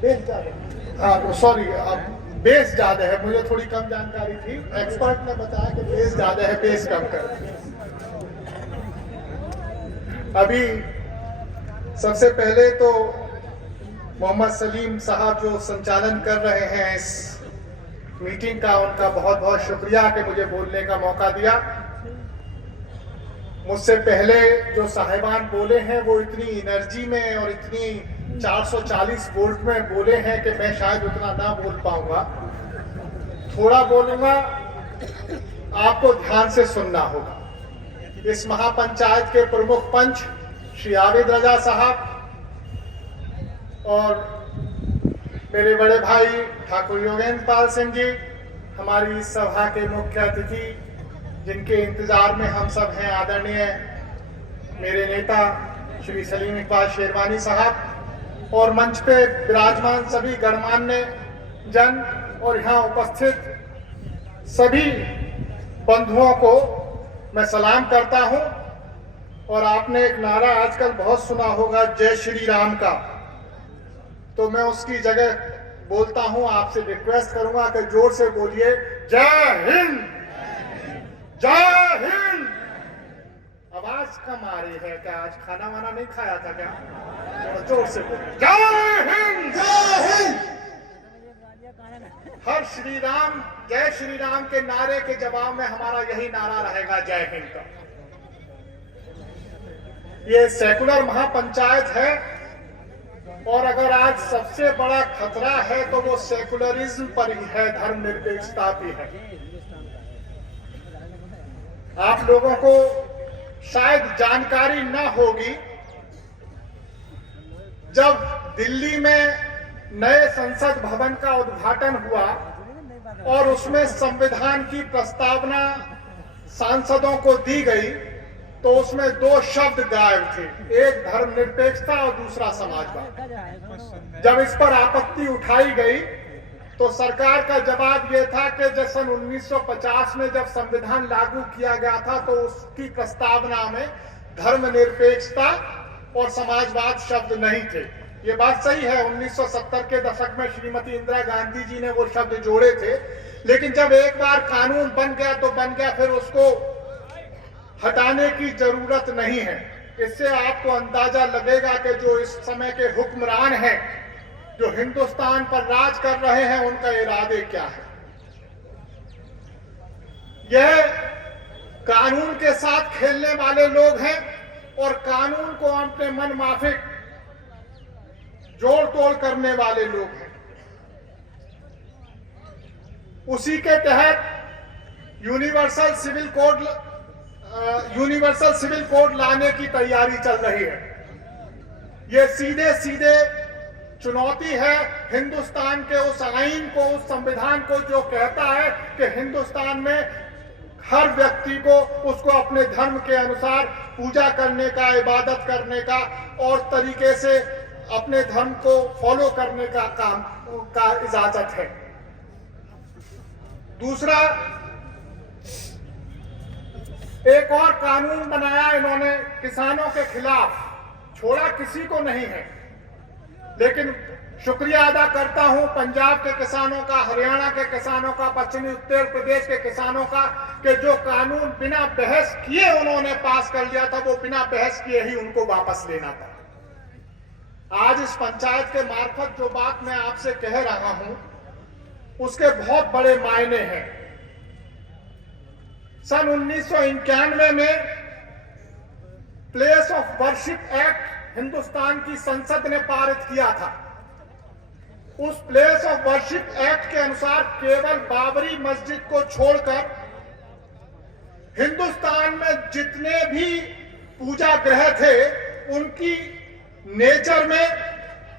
Base ज्यादा, हाँ sorry, base ज्यादा है, मुझे थोड़ी कम जानकारी थी। एक्सपर्ट ने बताया कि बेस ज्यादा है, बेस कम कर। अभी सबसे पहले तो मोहम्मद सलीम साहब जो संचालन कर रहे हैं इस मीटिंग का, उनका बहुत बहुत शुक्रिया कि मुझे बोलने का मौका दिया। मुझसे पहले जो साहिबान बोले हैं वो इतनी एनर्जी में और इतनी 440 वोल्ट में बोले हैं कि मैं शायद उतना ना बोल पाऊंगा। थोड़ा बोलूंगा, आपको ध्यान से सुनना होगा। इस महापंचायत के प्रमुख पंच श्री आबिद रजा साहब और मेरे बड़े भाई ठाकुर योगेंद्र पाल सिंह जी, हमारी इस सभा के मुख्य अतिथि जिनके इंतजार में हम सब हैं, आदरणीय मेरे नेता श्री सलीम इकबाल शेरवानी साहब, और मंच पे विराजमान सभी गणमान्य जन और यहाँ उपस्थित सभी बंधुओं को मैं सलाम करता हूँ। और आपने एक नारा आजकल बहुत सुना होगा, जय श्री राम का, तो मैं उसकी जगह बोलता हूँ, आपसे रिक्वेस्ट करूंगा कि जोर से बोलिए, जय हिंद, जय हिंद। आवाज कम आ रही है क्या? आज खाना वाना नहीं खाया था क्या? थोड़ा जोर से बोलिए, जय हिंद, जय हिंद। हर श्री राम, जय श्री राम के नारे के जवाब में हमारा यही नारा रहेगा, जय हिंद का। ये सेकुलर महापंचायत है और अगर आज सबसे बड़ा खतरा है तो वो सेकुलरिज्म पर ही है, धर्मनिरपेक्षता भी है। आप लोगों को शायद जानकारी न होगी, जब दिल्ली में नए संसद भवन का उद्घाटन हुआ और उसमें संविधान की प्रस्तावना सांसदों को दी गई, तो उसमें दो शब्द गायब थे, एक धर्मनिरपेक्षता और दूसरा समाजवाद। जब इस पर आपत्ति उठाई गई तो सरकार का जवाब यह था कि जब सन 1950 में जब संविधान लागू किया गया था तो उसकी प्रस्तावना में धर्मनिरपेक्षता और समाजवाद शब्द नहीं थे। ये बात सही है, 1970 के दशक में श्रीमती इंदिरा गांधी जी ने वो शब्द जोड़े थे, लेकिन जब एक बार कानून बन गया तो बन गया, फिर उसको हटाने की जरूरत नहीं है। इससे आपको अंदाजा लगेगा कि जो इस समय के हुक्मरान हैं, जो हिंदुस्तान पर राज कर रहे हैं, उनका इरादे क्या है। यह कानून के साथ खेलने वाले लोग हैं और कानून को अपने मन माफिक जोड़ तोड़ करने वाले लोग हैं। उसी के तहत यूनिवर्सल सिविल कोड लाने की तैयारी चल रही है। यह सीधे सीधे चुनौती है हिंदुस्तान के उस आईन को, उस संविधान को जो कहता है कि हिंदुस्तान में हर व्यक्ति को उसको अपने धर्म के अनुसार पूजा करने का, इबादत करने का और तरीके से अपने धर्म को फॉलो करने का काम का इजाजत है। दूसरा, एक और कानून बनाया इन्होंने किसानों के खिलाफ, छोड़ा किसी को नहीं है, लेकिन शुक्रिया अदा करता हूं पंजाब के किसानों का, हरियाणा के किसानों का, पश्चिमी उत्तर प्रदेश के किसानों का, कि जो कानून बिना बहस किए उन्होंने पास कर लिया था, वो बिना बहस किए ही उनको वापस लेना था। आज इस पंचायत के मार्फत जो बात मैं आपसे कह रहा हूं, उसके बहुत बड़े मायने हैं। सन 1991 में place of worship act Hindustan की संसद ने पारित किया था। उस प्लेस ऑफ वर्शिप एक्ट के अनुसार केवल बाबरी मस्जिद को छोड़कर हिंदुस्तान में जितने भी पूजा गृह थे, उनकी नेचर में,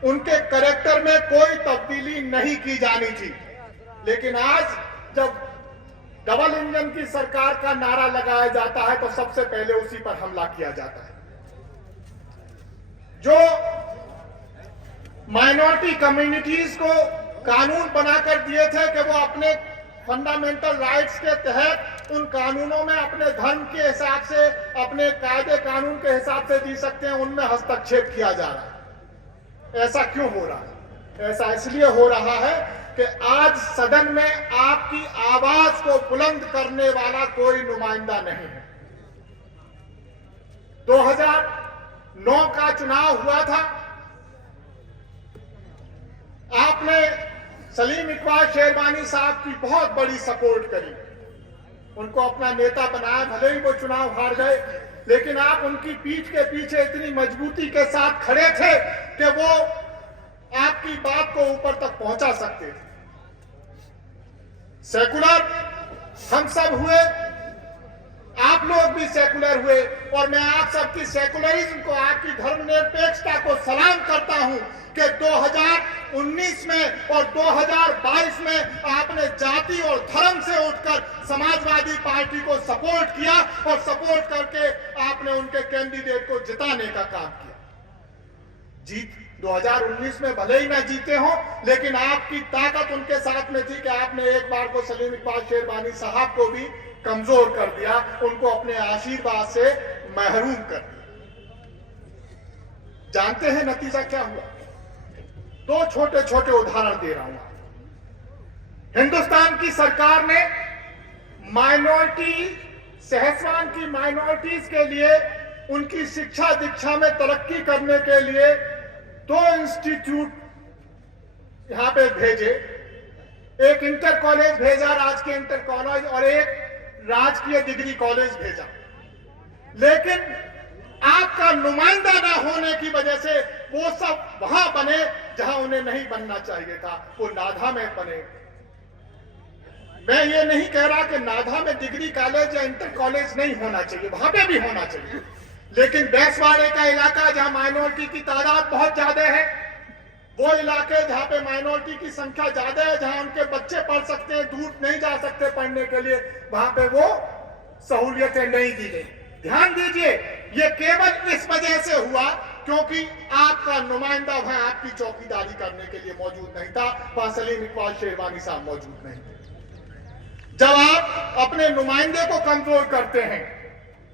उनके कैरेक्टर में कोई तब्दीली नहीं की जानी थी। लेकिन आज जब डबल इंजन की सरकार का नारा लगाया जाता है तो सबसे पहले उसी पर हमला किया जाता है। जो माइनॉरिटी कम्युनिटीज को कानून बनाकर दिए थे कि वो अपने फंडामेंटल राइट्स के तहत उन कानूनों में अपने धर्म के हिसाब से, अपने कायदे कानून के हिसाब से जी सकते हैं, उनमें हस्तक्षेप किया जा रहा है। ऐसा क्यों हो रहा है? ऐसा इसलिए हो रहा है कि आज सदन में आपकी आवाज को बुलंद करने वाला कोई नुमाइंदा नहीं है। 2009 का चुनाव हुआ था, आपने सलीम इकबाल शेरवानी साहब की बहुत बड़ी सपोर्ट करी, उनको अपना नेता बनाया, भले ही वो चुनाव हार गए, लेकिन आप उनकी पीठ के पीछे इतनी मजबूती के साथ खड़े थे कि वो आपकी बात को ऊपर तक पहुंचा सकते थे। सेकुलर हम सब हुए, आप लोग भी सेकुलर हुए, और मैं आप सबकी सेकुलरिज्म को, आपकी धर्मनिरपेक्षता को सलाम करता हूं कि 2019 में और 2022 में आपने जाति और धर्म से उठकर समाजवादी पार्टी को सपोर्ट किया और सपोर्ट करके आपने उनके कैंडिडेट को जिताने का काम किया। जीत 2019 में भले ही ना जीते हो, लेकिन आपकी ताकत उनके साथ में थी कि आपने एक बार को सलीम इकबाल शेरवानी साहब को भी कमजोर कर दिया, उनको अपने आशीर्वाद से महरूम कर दिया। जानते हैं नतीजा क्या हुआ? दो छोटे छोटे उदाहरण दे रहा हूं। हिंदुस्तान की सरकार ने माइनॉरिटी, सहस्रान की माइनॉरिटीज के लिए उनकी शिक्षा दीक्षा में तरक्की करने के लिए 2 इंस्टीट्यूट यहां पे भेजे, एक इंटर कॉलेज भेजा, राजकीय इंटर कॉलेज, और एक राजकीय डिग्री कॉलेज भेजा। लेकिन आपका नुमाइंदा ना होने की वजह से वो सब वहां बने जहां उन्हें नहीं बनना चाहिए था, वो नाधा में बने। मैं ये नहीं कह रहा कि नाधा में डिग्री कॉलेज या इंटर कॉलेज नहीं होना चाहिए, वहां पे भी होना चाहिए, लेकिन बैसवाड़े का इलाका जहां माइनॉरिटी की तादाद बहुत ज्यादा है, वो इलाके जहां पे माइनॉरिटी की संख्या ज्यादा है, जहां उनके बच्चे पढ़ सकते हैं, दूर नहीं जा सकते पढ़ने के लिए, वहां पे वो सहूलियतें नहीं दी गई। ध्यान दीजिए, ये केवल इस वजह से हुआ क्योंकि आपका नुमाइंदा वहां आपकी चौकीदारी करने के लिए मौजूद नहीं था, वहां सलीम इकबाल शेरवानी साहब मौजूद नहीं थे। जब आप अपने नुमाइंदे को कमजोर करते हैं,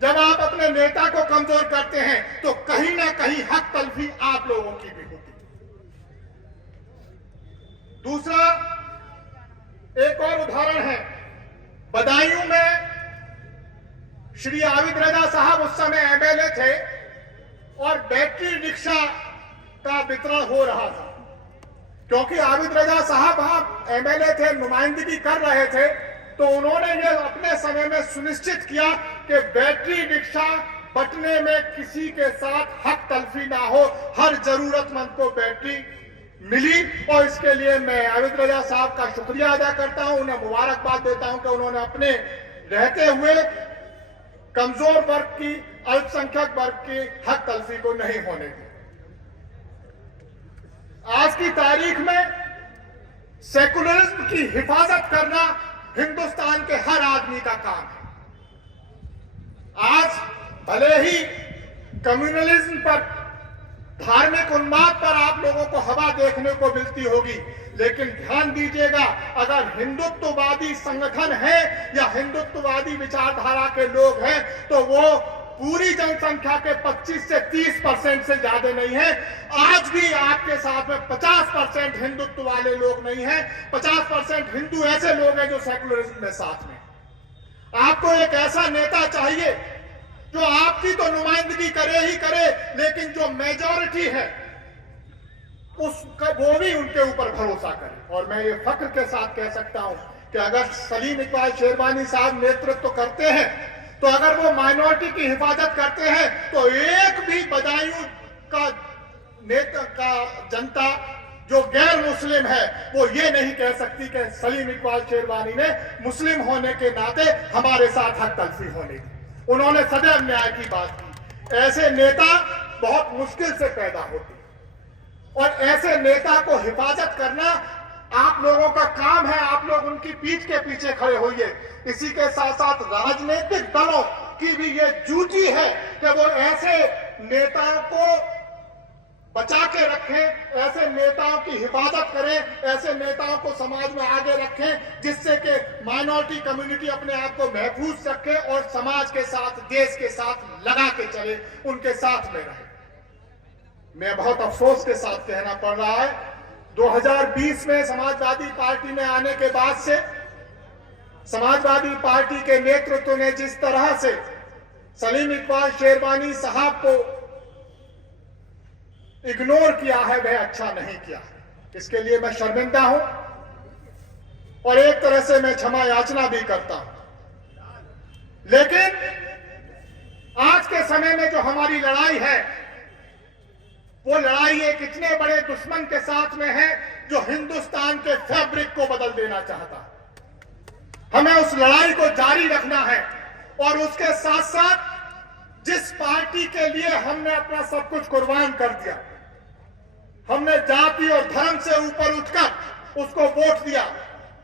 जब आप अपने नेता को कमजोर करते हैं, तो कहीं ना कहीं हक तलफी आप लोगों की भी होती। दूसरा एक और उदाहरण है, बदायूं में श्री आबिद रजा साहब उस समय एमएलए थे और बैटरी रिक्शा का वितरण हो रहा था। क्योंकि आबिद रजा साहब वहां एमएलए थे, नुमाइंदगी कर रहे थे, तो उन्होंने ये अपने समय में सुनिश्चित किया कि बैटरी रिक्शा बंटने में किसी के साथ हक तलफी ना हो, हर जरूरतमंद को बैटरी मिली। और इसके लिए मैं आबिद रजा साहब का शुक्रिया अदा करता हूं, उन्हें मुबारकबाद देता हूं कि उन्होंने अपने रहते हुए कमजोर वर्ग की, अल्पसंख्यक वर्ग की हक तलफी को नहीं होने दी। आज की तारीख में सेकुलरिज्म की हिफाजत करना हिंदुस्तान के हर आदमी का काम है। आज भले ही कम्युनलिज्म पर, धार्मिक उन्माद पर आप लोगों को हवा देखने को मिलती होगी, लेकिन ध्यान दीजिएगा, अगर हिंदुत्ववादी संगठन है या हिंदुत्ववादी विचारधारा के लोग हैं, तो वो पूरी जनसंख्या के 25 से 30% से ज्यादा नहीं है। आज भी आपके साथ में 50% हिंदुत्व वाले लोग नहीं हैं, 50% हिंदू ऐसे लोग हैं जो सेकुलरिज्म में साथ में। आपको एक ऐसा नेता चाहिए जो आपकी तो नुमाइंदगी करे ही करे, लेकिन जो मेजॉरिटी है उसका वो भी उनके ऊपर भरोसा करे। और मैं ये फख्र के साथ कह सकता हूं कि अगर सलीम इकबाल शेरवानी साहब नेतृत्व करते हैं, तो अगर वो माइनॉरिटी की हिफाजत करते हैं, तो एक भी बदायूं का नेता का जनता जो गैर मुस्लिम है, वो ये नहीं कह सकती कि सलीम इकबाल शेरवानी ने मुस्लिम होने के नाते हमारे साथ हक तलफी होने की। उन्होंने सदैव न्याय की बात की। ऐसे नेता बहुत मुश्किल से पैदा होते, और ऐसे नेता को हिफाजत करना आप लोगों का काम है। आप लोग उनकी पीठ के पीछे खड़े होइए। इसी के साथ साथ राजनीतिक दलों की भी ये ड्यूटी है कि वो ऐसे नेताओं को बचा के रखें, ऐसे नेताओं की हिफाजत करें, ऐसे नेताओं को समाज में आगे रखें, जिससे कि माइनॉरिटी कम्युनिटी अपने आप को महफूज रखे और समाज के साथ, देश के साथ लगा के चले, उनके साथ में रहे। मैं बहुत अफसोस के साथ कहना पड़ रहा है, 2020 में समाजवादी पार्टी में आने के बाद से समाजवादी पार्टी के नेतृत्व ने जिस तरह से सलीम इकबाल शेरवानी साहब को इग्नोर किया है वह अच्छा नहीं किया। इसके लिए मैं शर्मिंदा हूं और एक तरह से मैं क्षमा याचना भी करता हूं। लेकिन आज के समय में जो हमारी लड़ाई है वो लड़ाई एक इतने बड़े दुश्मन के साथ में है जो हिंदुस्तान के फैब्रिक को बदल देना चाहता है। हमें उस लड़ाई को जारी रखना है और उसके साथ साथ जिस पार्टी के लिए हमने अपना सब कुछ कुर्बान कर दिया, हमने जाति और धर्म से ऊपर उठकर उसको वोट दिया,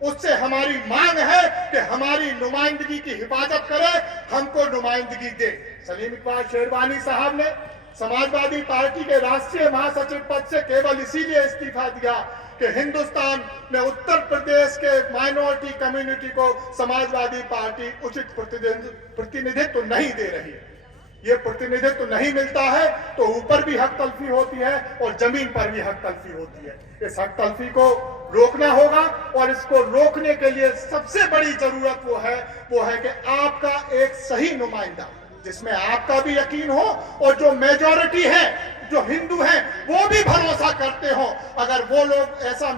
उससे हमारी मांग है कि हमारी नुमाइंदगी की हिफाजत करे, हमको नुमाइंदगी दे। सलीम इकबाल शेरवानी साहब ने समाजवादी पार्टी के राष्ट्रीय महासचिव पद से केवल इसीलिए इस्तीफा दिया कि हिंदुस्तान में उत्तर प्रदेश के माइनॉरिटी कम्युनिटी को समाजवादी पार्टी उचित प्रतिनिधित्व नहीं दे रही है। ये प्रतिनिधित्व नहीं मिलता है तो ऊपर भी हक तलफी होती है और जमीन पर भी हक तलफी होती है। इस हक तलफी को रोकना होगा और इसको रोकने के लिए सबसे बड़ी जरूरत वो है कि आपका एक सही नुमाइंदा जिसमें आपका भी यकीन हो और जो मेजॉरिटी है, जो हिंदू हैं, वो भी भरोसा करते हो। अगर वो लोग ऐसा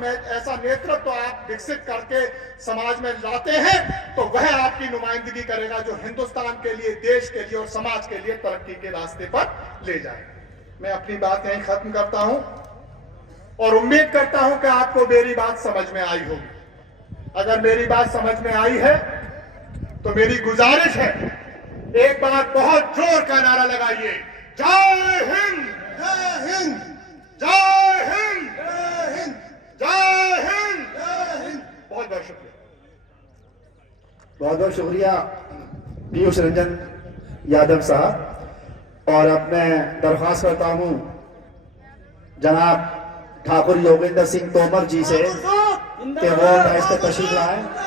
नेतृत्व आप विकसित करके समाज में लाते हैं तो वह आपकी नुमाइंदगी करेगा जो हिंदुस्तान के लिए, देश के लिए और समाज के लिए तरक्की के रास्ते पर ले जाए। मैं अपनी बात यहीं खत्म करता हूं और उम्मीद करता हूं कि आपको मेरी बात समझ में आई होगी। अगर मेरी बात समझ में आई है तो मेरी गुजारिश है, एक बार बहुत जोर का नारा लगाइए, जय हिंद, जय हिंद, जय हिंद, जय हिंद, जय हिंद, जय हिंद। बहुत बहुत शुक्रिया। बहुत बहुत शुक्रिया पीयूष रंजन यादव साहब। और अब मैं दरख्वास्त करता हूं जनाब ठाकुर योगेंद्र सिंह तोमर जी से कि वो मंच पर तशरीफ लाएं।